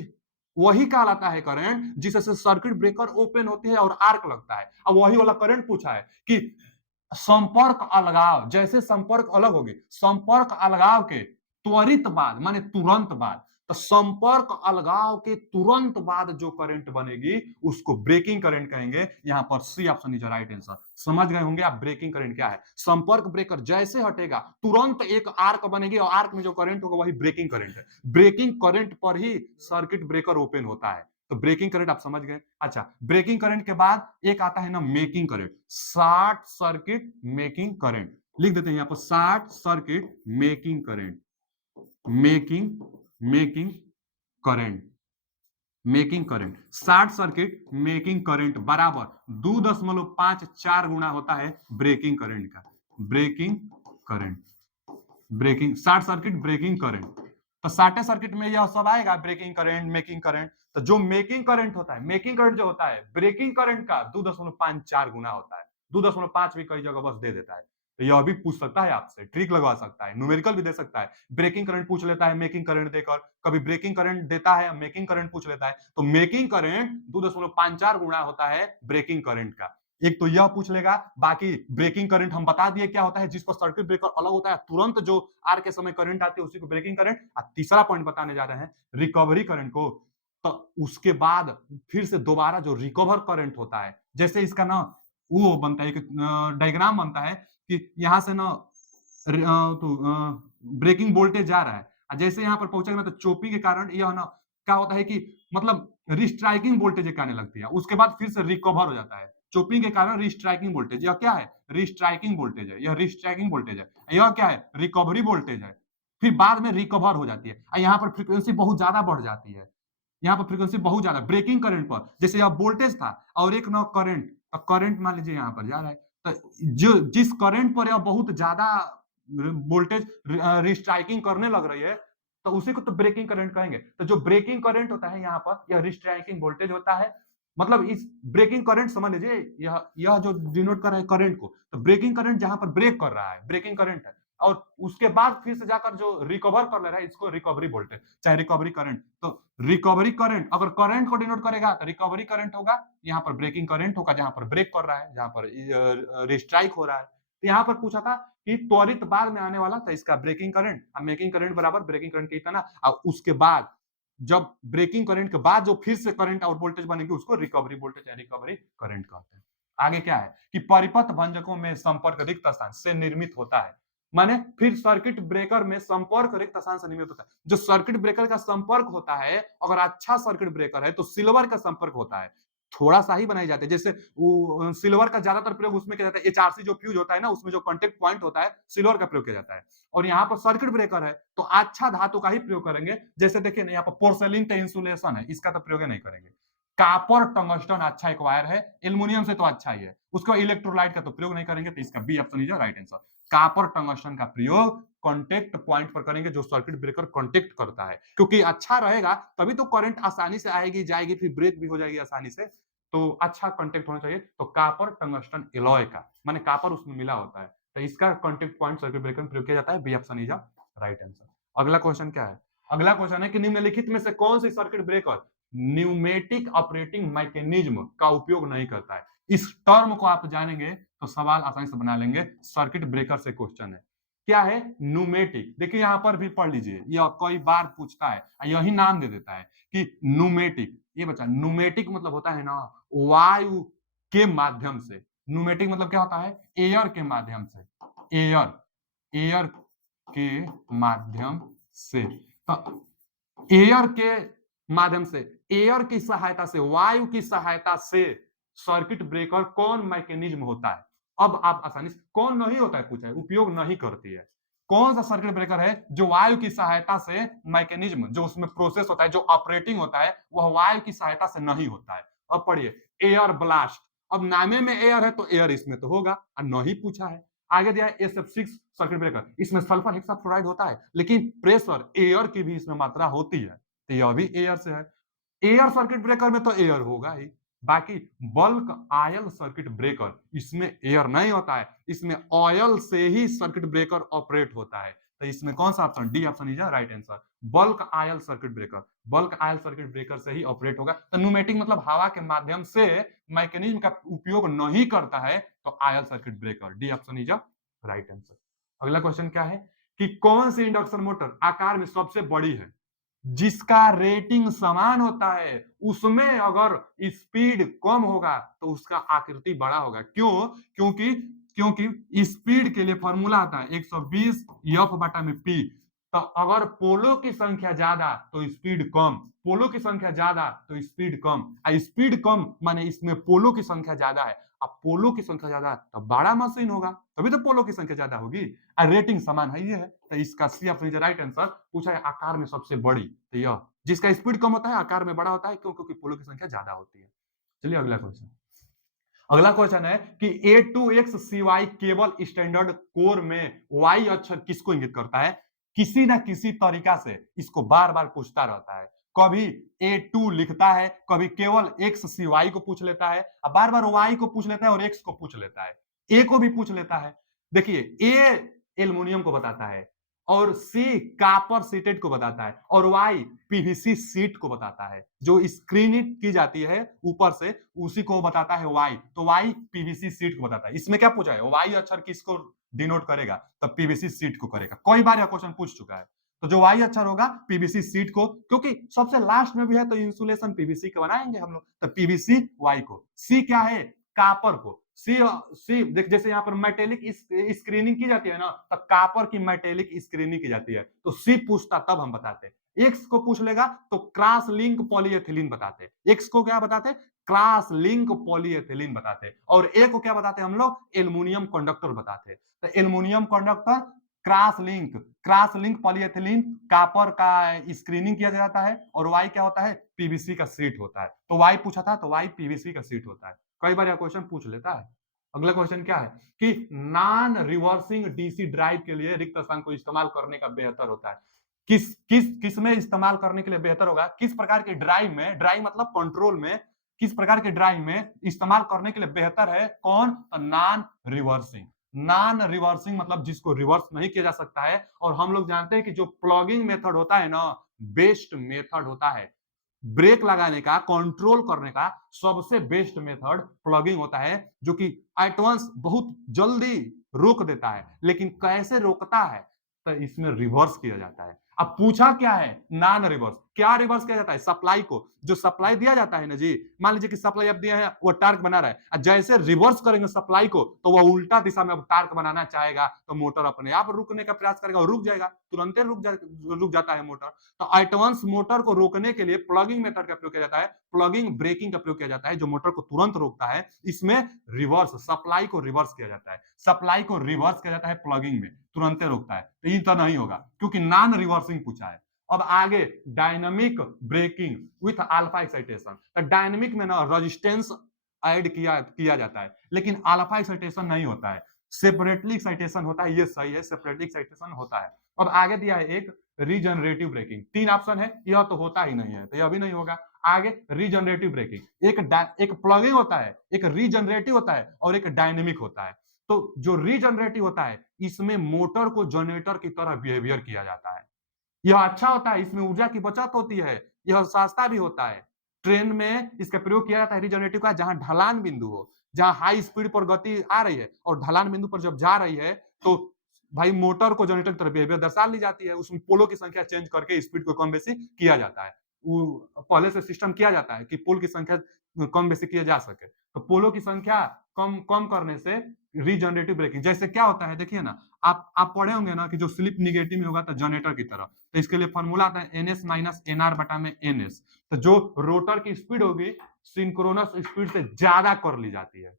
वही कहलाता है करंट जिससे सर्किट ब्रेकर ओपन होती है और आर्क लगता है। अब वही वाला करंट पूछा है कि संपर्क अलगाव, जैसे संपर्क अलग होगी, संपर्क अलगाव के त्वरित बाद माने तुरंत बाद, तो संपर्क अलगाव के तुरंत बाद जो करंट बनेगी उसको ब्रेकिंग करंट कहेंगे। यहां पर C option is right answer. समझ गए होंगे आप ब्रेकिंग करंट क्या है, संपर्क ब्रेकर जैसे हटेगा तुरंत एक आर्क बनेगी और आर्क में जो करंट होगा वही ब्रेकिंग करंट है। ब्रेकिंग करंट पर ही सर्किट ब्रेकर ओपन होता है, तो ब्रेकिंग करंट आप समझ गए। अच्छा, ब्रेकिंग करंट के बाद एक आता है ना making current, short circuit making current, लिख देते हैं यहां पर short circuit making current, making making current, making current, short circuit making current बराबर 2.54 गुना होता है ब्रेकिंग करंट का, breaking current, breaking short circuit breaking current, तो शॉर्ट सर्किट में यह सब आएगा ब्रेकिंग करंट मेकिंग करंट। तो जो मेकिंग करंट होता है, मेकिंग करंट जो होता है ब्रेकिंग करंट का 2.54 गुना होता है, 2.5 भी कई जगह बस दे देता है। तो यह भी पूछ सकता है आपसे, ट्रिक लगवा सकता है, न्यूमेरिकल भी दे सकता है। ब्रेकिंग करंट पूछ लेता है मेकिंग करंट देकर, कभी ब्रेकिंग करंट देता है मेकिंग करंट पूछ लेता है। तो मेकिंग करंट 2.54 गुणा होता है ब्रेकिंग करंट का। एक तो यह पूछ लेगा, बाकी ब्रेकिंग करंट हम बता दिए क्या होता है, जिस पर सर्किट ब्रेकर अलग होता है, तुरंत जो आर के समय करंट आती है उसी को ब्रेकिंग करंट। तीसरा पॉइंट बताने जा रहे हैं रिकवरी करंट को। तो उसके बाद फिर से दोबारा जो रिकवर करंट होता है, जैसे इसका ना वो बनता है, एक डायग्राम बनता है कि यहां से ना तो ब्रेकिंग वोल्टेज जा रहा है, जैसे यहाँ पर पहुंचेगा ना तो चोपिंग के कारण यह ना क्या होता है कि मतलब रिस्ट्राइकिंग वोल्टेज एक आने लगती है, उसके बाद फिर से रिकवर हो जाता है। चोपिंग के कारण रिस्ट्राइकिंग वोल्टेज, यह क्या है, रिस्ट्राइकिंग वोल्टेज है, यह रिस्ट्राइकिंग वोल्टेज है। यह क्या है, रिकवरी वोल्टेज है। फिर बाद में रिकवर हो जाती है, यहाँ पर फ्रीक्वेंसी बहुत ज्यादा बढ़ जाती है। यहाँ पर फ्रीक्वेंसी बहुत ज्यादा ब्रेकिंग करंट पर, जैसे यह वोल्टेज था और एक ना करंट, करंट मान लीजिए यहाँ पर जा रहा है, तो जो जिस करंट पर यह बहुत ज्यादा वोल्टेज रिस्ट्राइकिंग करने लग रही है, तो उसी को तो ब्रेकिंग करंट कहेंगे। तो जो ब्रेकिंग करंट होता है यहाँ पर, यह रिस्ट्राइकिंग वोल्टेज होता है। मतलब इस ब्रेकिंग करंट समझ लीजिए, यह जो डिनोट कर रहा है करंट को, तो ब्रेकिंग करंट जहां पर ब्रेक कर रहा है ब्रेकिंग करंट है, और उसके बाद फिर से जाकर जो रिकवर कर ले रहा है इसको रिकवरी वोल्टेज, चाहे रिकवरी करंट। तो रिकवरी करंट अगर करंट को डिनोट करेगा तो रिकवरी करंट होगा, यहाँ पर ब्रेकिंग करंट होगा जहां पर ब्रेक कर रहा है, जहां पर रिस्ट्राइक हो रहा है। तो यहाँ पर पूछा था कि त्वरित बाद में आने वाला था इसका ब्रेकिंग करंट, मेकिंग करंट बराबर ब्रेकिंग करंट की था ना, और उसके बाद जब ब्रेकिंग करंट के बाद जो फिर से करंट और वोल्टेज बनेगी उसको रिकवरी वोल्टेज या रिकवरी करंट कहते हैं। आगे क्या है कि परिपथ भंजकों में संपर्क रिक्त स्थान से निर्मित होता है। माने फिर सर्किट ब्रेकर में संपर्क रिक्त स्थान से निर्मित होता है। जो सर्किट ब्रेकर का संपर्क होता है, अगर अच्छा सर्किट ब्रेकर है तो सिल्वर का संपर्क होता है, थोड़ा सा ही बनाई जाती है। जैसे वो सिल्वर का ज्यादातर प्रयोग उसमें किया जाता है, एचआरसी जो फ्यूज होता है ना, उसमें जो कॉन्टेक्ट पॉइंट होता है सिल्वर का प्रयोग किया जाता है। और यहाँ पर सर्किट ब्रेकर है तो अच्छा धातु का ही प्रयोग करेंगे। जैसे देखिए ना यहाँ पर पोर्सेलिन का इंसुलेशन है, इसका तो प्रयोग नहीं करेंगे। कापर टंगस्टन अच्छा एक वायर है, एल्युमिनियम से तो अच्छा ही है, उसका इलेक्ट्रोलाइट का तो प्रयोग नहीं करेंगे, तो इसका B option is right answer. Copper tungsten का प्रयोग कॉन्टेक्ट पॉइंट पर करेंगे जो सर्किट ब्रेकर कॉन्टेक्ट करता है, क्योंकि अच्छा रहेगा तभी तो करंट आसानी से आएगी जाएगी, फिर ब्रेक भी हो जाएगी आसानी से। तो अच्छा कॉन्टेक्ट होना चाहिए, तो कापर टंगस्टन एलॉय का माने कापर उसमें मिला होता है, तो इसका कॉन्टेक्ट पॉइंट सर्किट ब्रेकर में प्रयोग किया जाता है, B option is right answer. अगला क्वेश्चन क्या है, अगला क्वेश्चन है कि निम्नलिखित में से कौन सी circuit breaker pneumatic operating mechanism का उपयोग नहीं करता है। इस टर्म को आप जानेंगे तो सवाल आसानी से बना लेंगे, सर्किट ब्रेकर से क्वेश्चन है। क्या है न्यूमेटिक, देखिए यहां पर भी पढ़ लीजिए, यह कई बार पूछता है, यही नाम दे देता है कि न्यूमेटिक। ये बच्चा न्यूमेटिक मतलब होता है ना वायु के माध्यम से, न्यूमेटिक मतलब क्या होता है, एयर के माध्यम से, एयर एयर के माध्यम से। तो एयर के माध्यम से, एयर की सहायता से, वायु की सहायता से सर्किट ब्रेकर कौन मैकेनिज्म होता है। अब आप आसानी से, कौन नहीं होता है पूछा है, उपयोग नहीं करती है, कौन सा सर्किट ब्रेकर है जो वायु की सहायता से मैकेनिज्म, जो उसमें प्रोसेस होता है, जो ऑपरेटिंग होता है, वह वायु की सहायता से नहीं होता है। अब पढ़िए, एयर ब्लास्ट, अब नामे में एयर है तो एयर इसमें तो होगा, और नहीं पूछा है। आगे दिया है SF6 सर्किट ब्रेकर, इसमें सल्फर हेक्साफ्लोराइड होता है, लेकिन प्रेशर एयर की भी इसमें मात्रा होती है, तो यह भी एयर से है। एयर सर्किट ब्रेकर में तो एयर होगा ही। बाकी बल्क आयल सर्किट ब्रेकर, इसमें एयर नहीं होता है, इसमें ऑयल से ही सर्किट ब्रेकर ऑपरेट होता है, तो इसमें कौन सा option, D option is right answer. Bulk oil circuit breaker, bulk oil circuit breaker से ही ऑपरेट होगा। तो न्यूमेटिक मतलब हवा के माध्यम से मैकेनिज्म का उपयोग नहीं करता है, तो oil circuit breaker, D option is right answer. अगला क्वेश्चन क्या है कि कौन सी इंडक्शन मोटर आकार में सबसे बड़ी है, जिसका रेटिंग समान होता है, उसमें अगर स्पीड कम होगा तो उसका आकृति बड़ा होगा। क्यों, क्योंकि क्योंकि स्पीड के लिए फॉर्मूला आता है 120 एफ बटा में पी। तो अगर पोलो की संख्या ज्यादा तो स्पीड कम, पोलो की संख्या ज्यादा तो स्पीड कम, स्पीड कम माने इसमें पोलो की संख्या ज्यादा है, अब पोलो की संख्या ज्यादा तो बड़ा मशीन होगा, तभी तो पोलो की संख्या ज्यादा होगी, और रेटिंग समान है, ये है, तो इसका C option is right answer. पूछा है आकार में सबसे बड़ी, तो यह जिसका स्पीड कम होता है आकार में बड़ा होता है, क्यों, क्योंकि पोलो की संख्या ज्यादा होती है। चलिए अगला क्वेश्चन, अगला क्वेश्चन है कि A2X केबल स्टैंडर्ड कोर में Y अक्षर किसको इंगित करता है। किसी ना किसी तरीका से इसको बार बार पूछता रहता है, कभी A2 लिखता है, कभी केवल XCY को पूछ लेता है, बार बार Y को पूछ लेता है और X को पूछ लेता है, A को भी पूछ लेता है। देखिए ए एल्युमिनियम को बताता है और सी कॉपर शीटेड को बताता है और वाई पीवीसी शीट को बताता है। जो स्क्रीनिंग की जाती है ऊपर से उसी को बताता है वाई। तो वाई पीवीसी शीट को बताता है। इसमें क्या पूछा है? वाई अक्षर किसको डिनोट करेगा? तब पीवीसी शीट को करेगा। कई बार यह क्वेश्चन पूछ चुका है। तो जो वाई अक्षर होगा पीवीसी शीट को, क्योंकि सबसे लास्ट में भी है तो इंसुलेशन पीवीसी का बनाएंगे हम लोग। तो पीवीसी वाई को। सी क्या है? कापर को। सी सी देख, जैसे यहाँ पर मेटेलिक स्क्रीनिंग की जाती है ना, तो कापर की मेटेलिक स्क्रीनिंग की जाती है। तो सी पूछता तब हम बताते। एक्स को पूछ लेगा तो क्रॉस लिंक पॉलीएथिलीन बताते। एक्स को क्या बताते? क्रॉस लिंक पॉलीएथिलीन बताते। और ए को क्या बताते हम लोग? एल्युमिनियम कंडक्टर बताते। तो aluminium conductor, cross link polyethylene, copper का स्क्रीनिंग किया जाता है। और वाई क्या होता है? पीवीसी का शीट होता है। तो वाई पूछा था, तो वाई पीवीसी का शीट होता है। कई बार यह क्वेश्चन पूछ लेता है। अगला क्वेश्चन क्या है कि नॉन रिवर्सिंग डीसी ड्राइव के लिए रिक्त स्थान को इस्तेमाल करने का बेहतर होता है। किस में इस्तेमाल करने के लिए बेहतर होगा? किस प्रकार के ड्राइव में, ड्राइव मतलब कंट्रोल में, किस प्रकार के ड्राइव में इस्तेमाल करने के लिए बेहतर है? कौन? Non reversing. नॉन रिवर्सिंग मतलब जिसको रिवर्स नहीं किया जा सकता है। और हम लोग जानते हैं कि जो प्लगिंग मेथड होता है ना, बेस्ट मेथड होता है ब्रेक लगाने का, कंट्रोल करने का सबसे बेस्ट मेथड प्लगिंग होता है, जो कि एट वंस बहुत जल्दी रोक देता है। लेकिन कैसे रोकता है? तो इसमें रिवर्स किया जाता है। अब पूछा क्या है? Non reverse. क्या रिवर्स किया जाता है? सप्लाई को। जो सप्लाई दिया जाता है ना जी, मान लीजिए कि सप्लाई अब दिया है, वो टार्क बना रहा है, जैसे रिवर्स करेंगे सप्लाई को तो वह उल्टा दिशा में अब टार्क बनाना चाहेगा, तो मोटर अपने आप रुकने का प्रयास करेगा और रुक जाएगा, तुरंत रुक जाता है मोटर। तो एडवांस मोटर को रोकने के लिए प्लगिंग मेथड का प्रयोग किया जाता है। प्लगिंग ब्रेकिंग का प्रयोग किया जाता है, जो मोटर को तुरंत रोकता है। इसमें रिवर्स, सप्लाई को रिवर्स किया जाता है। सप्लाई को रिवर्स किया जाता है प्लगिंग में, तुरंत रोकता है। तो ये तो नहीं होगा क्योंकि नॉन रिवर्सिंग पूछा है। अब आगे dynamic braking with alpha excitation. तो डायनामिक में ना रेजिस्टेंस ऐड किया जाता है, लेकिन अल्फा एक्साइटेशन नहीं होता है, सेपरेटली एक्साइटेशन होता है। ये सही है, सेपरेटली एक्साइटेशन होता है। अब आगे दिया है एक रीजनरेटिव ब्रेकिंग। तीन ऑप्शन है, यह तो होता ही नहीं है, तो यह भी नहीं होगा। आगे रीजनरेटिव ब्रेकिंग, एक प्लगिंग होता है, एक रीजनरेटिव होता है और एक डायनेमिक होता है। तो जो रीजनरेटिव होता है, इसमें मोटर को जनरेटर की तरह बिहेवियर किया जाता है। यह अच्छा होता है, इसमें ऊर्जा की बचत होती है, यह सस्ता भी होता है। ट्रेन में इसका प्रयोग किया जाता है रीजनरेटिव का, जहां ढलान बिंदु हो, जहां हाई स्पीड पर गति आ रही है और ढलान बिंदु पर जब जा रही है, तो भाई मोटर को जनरेटर की तरफ बिहेवियर दर्शा ली जाती है। उसमें पोलों की संख्या चेंज करके स्पीड को कम बेसी किया जाता है। पहले से सिस्टम किया जाता है कि पोल की संख्या कम बेसी किया जा सके। तो पोलों की संख्या कम कम करने से रीजनरेटिव ब्रेकिंग। जैसे क्या होता है देखिए ना, आप पढ़े होंगे ना कि जो स्लिप निगेटिव में होगा तो जनरेटर की तरह, तो इसके लिए फॉर्मूला आता है एनएस माइनस एनआर बटा में एनएस। तो जो रोटर की स्पीड होगी सिंक्रोनस स्पीड से ज्यादा कर ली जाती है।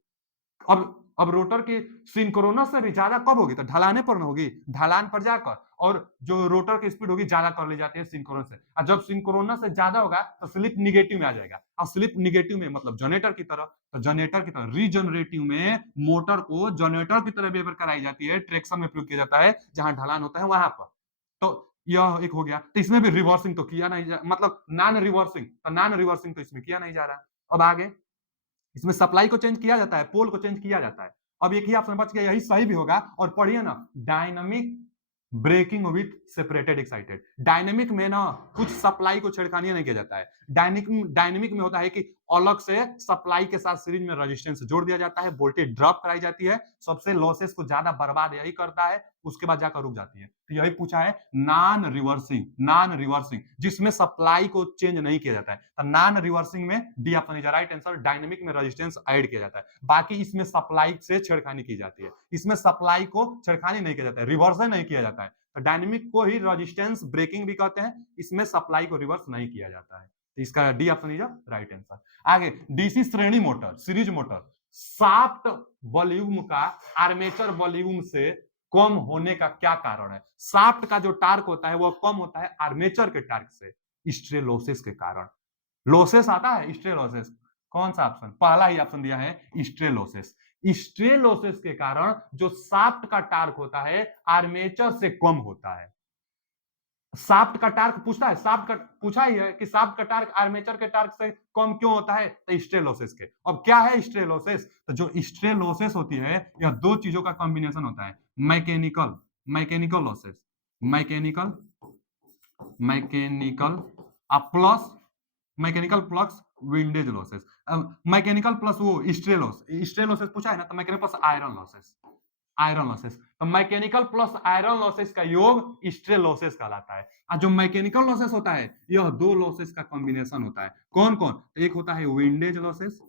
अब रोटर की सिंक्रोनस से भी ज्यादा कब होगी? तो ढलाने पर ना होगी, ढलान पर जाकर। और जो रोटर की स्पीड होगी ज्यादा कर ली जाती है सिंक्रोनस से। और जब सिंक्रोनस से ज्यादा होगा तो स्लिप निगेटिव में आ जाएगा। और स्लिप निगेटिव में मतलब जनरेटर की तरह। तो जनरेटर की तरह रीजनरेटिव में मोटर को जनरेटर की तरह बिहेवियर कराई जाती है, ट्रेक्शन में प्रयोग किया जाता है, जहां ढलान होता है वहां पर। तो यह एक हो गया। तो इसमें भी रिवर्सिंग तो किया नहीं मतलब नॉन रिवर्सिंग, तो नॉन रिवर्सिंग तो इसमें किया नहीं जा रहा। अब आगे इसमें सप्लाई को चेंज किया जाता है, पोल को चेंज किया जाता है। अब एक ही ऑप्शन बच गया, यही सही भी होगा। और पढ़िए ना, dynamic braking with separated excited. Dynamic में ना कुछ सप्लाई को छेड़खानी नहीं किया जाता है। डायनेमिक में होता है कि अलग से सप्लाई के साथ सीरीज में रेजिस्टेंस जोड़ दिया जाता है, वोल्टेज ड्रॉप कराई जाती है, सबसे लॉसेस को ज्यादा बर्बाद यही करता है, उसके बाद जाकर रुक जाती है। तो यही पूछा है नॉन रिवर्सिंग जिसमें सप्लाई को चेंज नहीं किया जाता है। तो नॉन रिवर्सिंग में D option is right answer. Dynamic में रेजिस्टेंस ऐड किया जाता है, बाकी इसमें सप्लाई से छेड़खानी की जाती है। इसमें सप्लाई को छेड़खानी नहीं किया जाता है, रिवर्सल नहीं किया जाता है। तो डायनेमिक को ही रेजिस्टेंस ब्रेकिंग भी कहते हैं, इसमें सप्लाई को रिवर्स नहीं किया जाता है। तो इसका D option is right answer. आगे डीसी श्रेणी motor, series motor, shaft volume का आर्मेचर वॉल्यूम से कम होने का क्या कारण है? शाफ्ट का जो टार्क होता है वह कम होता है आर्मेचर के टार्क से, स्ट्रे के कारण। लॉसेस आता है स्ट्रे लॉसेस, कौन सा ऑप्शन? पहला ही ऑप्शन दिया है स्ट्रे लॉसेस। स्ट्रे लॉसेस के कारण जो शाफ्ट का टार्क होता है आर्मेचर से कम होता है। शाफ्ट का टार्क पूछता है, शाफ्ट का पूछा ही है कि शाफ्ट का टार्क आर्मेचर के टार्क से कम क्यों होता है, तो स्ट्रे लॉसेस के। अब क्या है स्ट्रे लॉसेस, तो जो स्ट्रे लॉसेस होती है यह दो चीजों का कॉम्बिनेशन होता है, mechanical mechanical losses, mechanical mechanical plus mechanical plus windage losses. Mechanical plus वो स्ट्रे लॉसेस पूछा है ना, तो mechanical plus iron losses, iron losses. तो मैकेनिकल प्लस आयरन लॉसेस का योग स्ट्रे लॉसेस कहलाता है। और जो मैकेनिकल लॉसेस होता है यह दो लॉसेस का कॉम्बिनेशन होता है। कौन कौन, एक होता है विंडेज लॉसेस,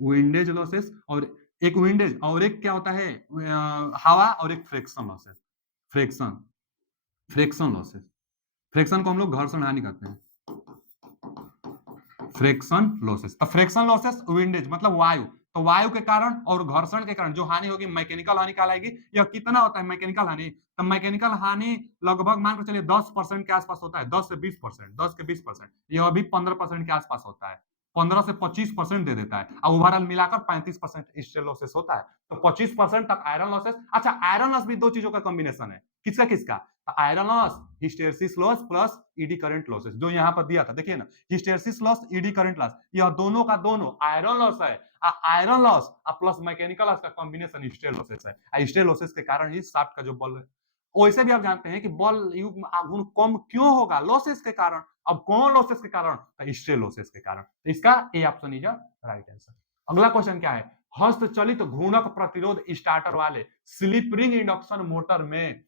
विंडेज लॉसेस, और एक विंडेज और एक क्या होता है हवा, और एक friction losses, friction friction losses. Friction को हम लोग घर्षण हानि कहते हैं, फ्रिक्शन लॉसेस। तो फ्रिक्शन लॉसेस विंडेज मतलब वायु, तो वायु के कारण और घर्षण के कारण जो हानि होगी मैकेनिकल हानि कहलाएगी। यह कितना होता है मैकेनिकल हानि, तो मैकेनिकल हानि लगभग मान कर चलिए 10% के आसपास होता है, 10 से 20%, 10 के 20%, यह अभी 15% के आसपास होता है, 15 से 25% दे देता है, और ओवरऑल मिलाकर 35% स्ट्रे लॉसेस होता है। तो 25% तक आयरन लॉसेस। अच्छा, आयरन लॉस भी दो चीजों का कॉम्बिनेशन है, किसका किसका, iron loss hysteresis loss plus eddy current losses, जो यहाँ पर दिया था देखिए ना, hysteresis loss eddy current loss, यह दोनों का दोनों आयरन लॉस है। Iron loss plus mechanical loss का कॉम्बिनेशन स्ट्रे लॉसेस है। स्ट्रे लॉसेस के कारण ही शाफ्ट का जो बल है, वैसे भी आप जानते हैं कि बल युग्म आघूर्ण कम क्यों होगा, लॉसेस के कारण। अब कौन लॉसेस के कारण, तो स्ट्रे लॉसेस के कारण। तो इसका ए ऑप्शन इज राइट आंसर। अगला क्वेश्चन क्या है, हस्तचलित घूर्णक प्रतिरोध स्टार्टर वाले स्लिप रिंग इंडक्शन मोटर में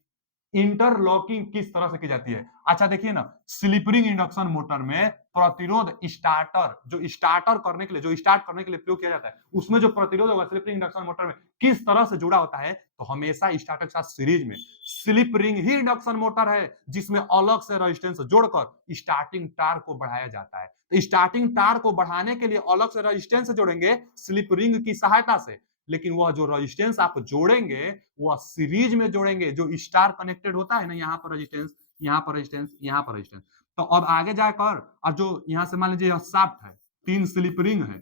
इंटरलॉकिंग किस तरह से की जाती है। अच्छा देखिए ना, स्लिप रिंग इंडक्शन मोटर में प्रतिरोध स्टार्टर, जो स्टार्टर करने के लिए, जो स्टार्ट करने के लिए प्रयोग किया जाता है, उसमें जो प्रतिरोध होगा स्लिप रिंग इंडक्शन मोटर में किस तरह से जुड़ा होता है, तो हमेशा स्टार्टर के साथ सीरीज में स्लिप रिंग ही इंडक्शन मोटर है जिसमें अलग से रेजिस्टेंस जोड़कर स्टार्टिंग टार्क को बढ़ाया जाता है। तो स्टार्टिंग टार्क को बढ़ाने के लिए अलग से रेजिस्टेंस जोड़ेंगे स्लिप रिंग की सहायता से, लेकिन वह जो रेजिस्टेंस आप जोड़ेंगे वह सीरीज में जोड़ेंगे, जो स्टार कनेक्टेड होता है ना, यहाँ पर रेजिस्टेंस, यहाँ पर रेजिस्टेंस, यहाँ पर रेजिस्टेंस। तो अब आगे जाकर, और जो यहाँ से मान लीजिए यह शाफ्ट है, तीन स्लिप रिंग है,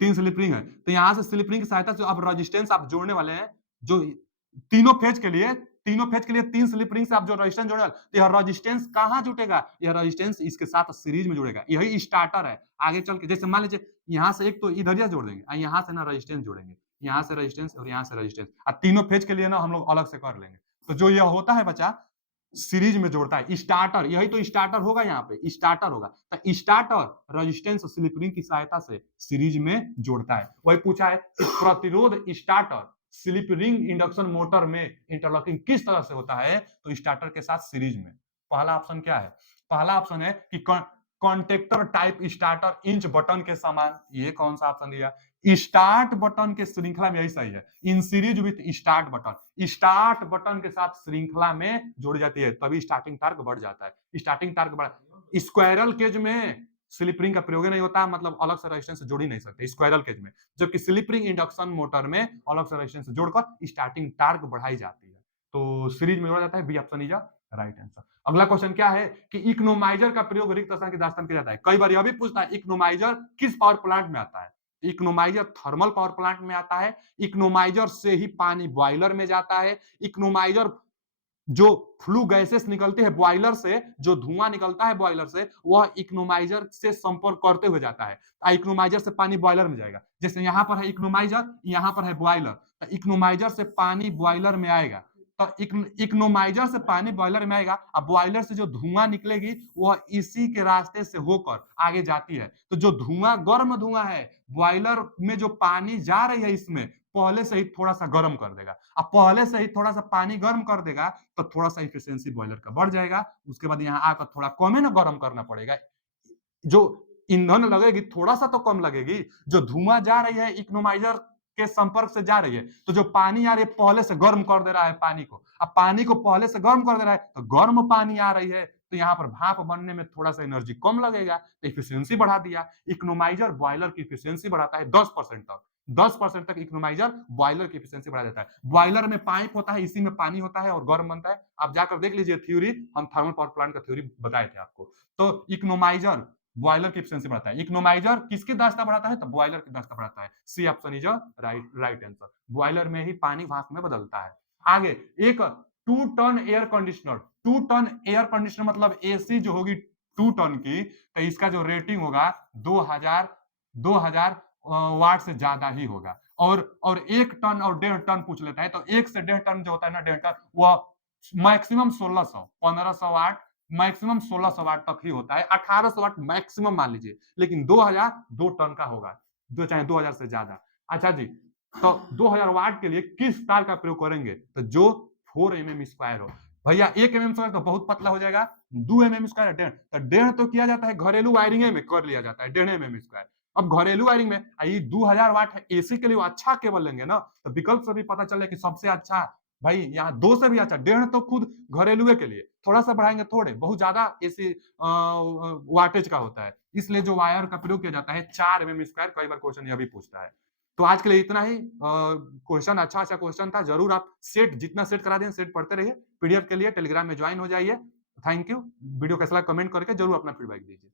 तीन स्लिप रिंग है, तो यहाँ से स्लिप रिंग की सहायता से अब रेजिस्टेंस आप जोड़ने वाले हैं, जो तीनों फेज के लिए, तीनों फेज के लिए तीन स्लिप रिंग से आप जो रेजिस्टेंस जोड़ने वाले, तो यह रेजिस्टेंस कहाँ जुटेगा, यह रेजिस्टेंस इसके साथ सीरीज में जुड़ेगा, यही स्टार्टर है। आगे चल के जैसे मान लीजिए यहाँ से एक तो इधर जोड़ देंगे, यहाँ से ना रेजिस्टेंस जोड़ेंगे, यहाँ से रेजिस्टेंस और यहाँ से रेजिस्टेंस, और तीनों फेज के लिए ना हम लोग अलग से कर लेंगे। तो जो यह होता है बच्चा, सीरीज में जोड़ता है स्टार्टर, यही तो स्टार्टर होगा, यहाँ पे स्टार्टर होगा, तो स्टार्टर रेजिस्टेंस स्लिप रिंग की सहायता से सीरीज में जोड़ता है। वही पूछा है कि प्रतिरोध starter slip ring induction motor में इंटरलॉकिंग किस तरह से होता है, तो स्टार्टर के साथ सीरीज में। पहला ऑप्शन क्या है, पहला ऑप्शन है कि contactor type starter inch button के समान, ये कौन सा ऑप्शन दिया, स्टार्ट बटन के श्रृंखला में, यही सही है, in series with start button, start button के साथ श्रृंखला में जोड़ी जाती है, तभी स्टार्टिंग टार्क बढ़ जाता है, स्टार्टिंग टार्क बढ़। स्क्वायरल केज में स्लिप रिंग का प्रयोग नहीं होता, मतलब अलग से रेजिस्टेंस जोड़ ही नहीं सकते स्क्वायरल केज में, जबकि स्लिप रिंग इंडक्शन मोटर में अलग से रेजिस्टेंस जोड़कर स्टार्टिंग टार्क बढ़ाई जाती है। तो सीरीज में जोड़ा जाता है, B option is right answer. अगला क्वेश्चन क्या है कि इकोनोमाइजर का प्रयोग रिक्त स्थान की दास्तान किया जाता है। कई बार यह भी पूछता है इकोनोमाइजर किस पावर प्लांट में आता है, इकोनोमाइजर थर्मल पावर प्लांट में आता है, इकोनोमाइजर से ही पानी बॉयलर में जाता है, इकोनोमाइजर जो फ्लू गैसेस निकलती है बॉयलर से, जो धुआं निकलता है बॉयलर से, वह इकोनोमाइजर से संपर्क करते हुए जाता है, इकोनोमाइजर से पानी बॉयलर में जाएगा। जैसे यहाँ पर है इकोनोमाइजर, यहाँ पर है बॉयलर, तो इकोनोमाइजर से पानी बॉयलर में आएगा, तो इकोनोमाइजर से पानी बॉयलर में आएगा, अब बॉयलर से जो धुआं निकलेगी वह इसी के रास्ते से होकर आगे जाती है। तो जो धुआं गर्म धुआं है, बॉयलर में जो पानी जा रही है इसमें पहले से ही थोड़ा सा गर्म कर देगा, अब पहले से ही थोड़ा सा पानी गर्म कर देगा तो थोड़ा सा इफिशियंसी बॉयलर का बढ़ जाएगा। उसके बाद यहाँ आकर थोड़ा कम है ना गर्म करना पड़ेगा, जो ईंधन लगेगी थोड़ा सा तो कम लगेगी, जो धुआं जा रही है इकोनोमाइजर के संपर्क से जा रही है, तो जो पानी आ रही है पहले से गर्म कर दे रहा है पानी को, अब पानी को पहले से गर्म कर दे रहा है तो गर्म पानी आ रही है, तो यहाँ पर भाप बनने में थोड़ा सा एनर्जी कम लगेगा, तो इफिशियंसी बढ़ा दिया। इकोनोमाइजर बॉयलर की इफिशियंसी बढ़ाता है 10% तक, 10% तक इकोनोमाइजर बॉयलर की इफिशियंसी बढ़ा देता है। बॉयलर में पाइप होता है, इसी में पानी होता है और गर्म बनता है। आप जाकर देख लीजिए थ्योरी, हम थर्मल पावर प्लांट का थ्योरी बताए थे आपको। तो इकोनोमाइजर बॉयलर की एफिशिएंसी बढ़ाता है, इकोनोमाइजर किसकी दक्षता बढ़ाता है, तो बॉयलर की दक्षता बढ़ाता है। C option is right answer, boiler में ही पानी भाप में बदलता है। आगे एक 2 ton air conditioner, 2 ton air conditioner मतलब एसी जो होगी 2 टन की, तो इसका जो रेटिंग होगा 2000 वाट से ज्यादा ही होगा। और 1 टन और 1.5 टन पूछ लेता है, तो 1 से 1.5 टन जो होता है ना, 1.5 टन, वह मैक्सिमम 1600, 1500 वाट, मैक्सिमम 1600 वाट तक ही होता है। 1800 वाट मैक्सिमम मान लीजिए, लेकिन 2000 2 टन का होगा, दो चाहे 2000 से ज्यादा। अच्छा जी, तो 2000 वाट के लिए किस तार का प्रयोग करेंगे? तो जो 4 mm स्क्वायर हो। भैया 1 mm स्क्वायर तो बहुत पतला हो जाएगा, 2 mm स्क्वायर, 1.5, तो 1.5 तो किया जाता है घरेलू वायरिंग में कर लिया जाता है, 1.5 mm स्क्वायर। अब घरेलू वायरिंग में ये 2000 वाट है, एसी के लिए वो अच्छा केबल लेंगे ना, तो विकल्प से भी पता चले कि सबसे अच्छा भाई यहाँ 2 से भी अच्छा, 1.5 तो खुद घरेलू के लिए, थोड़ा सा बढ़ाएंगे, थोड़े बहुत ज्यादा एसी वाटेज का होता है, इसलिए जो वायर का प्रयोग किया जाता है 4 mm स्क्वायर। कई बार क्वेश्चन यह भी पूछता है। तो आज के लिए इतना ही। क्वेश्चन अच्छा क्वेश्चन था, जरूर आप सेट जितना सेट करा दें सेट पढ़ते रहिए। पीडीएफ के लिए टेलीग्राम में ज्वाइन हो जाइए। Thank you. वीडियो कैसा लगा कमेंट करके जरूर अपना फीडबैक दीजिए।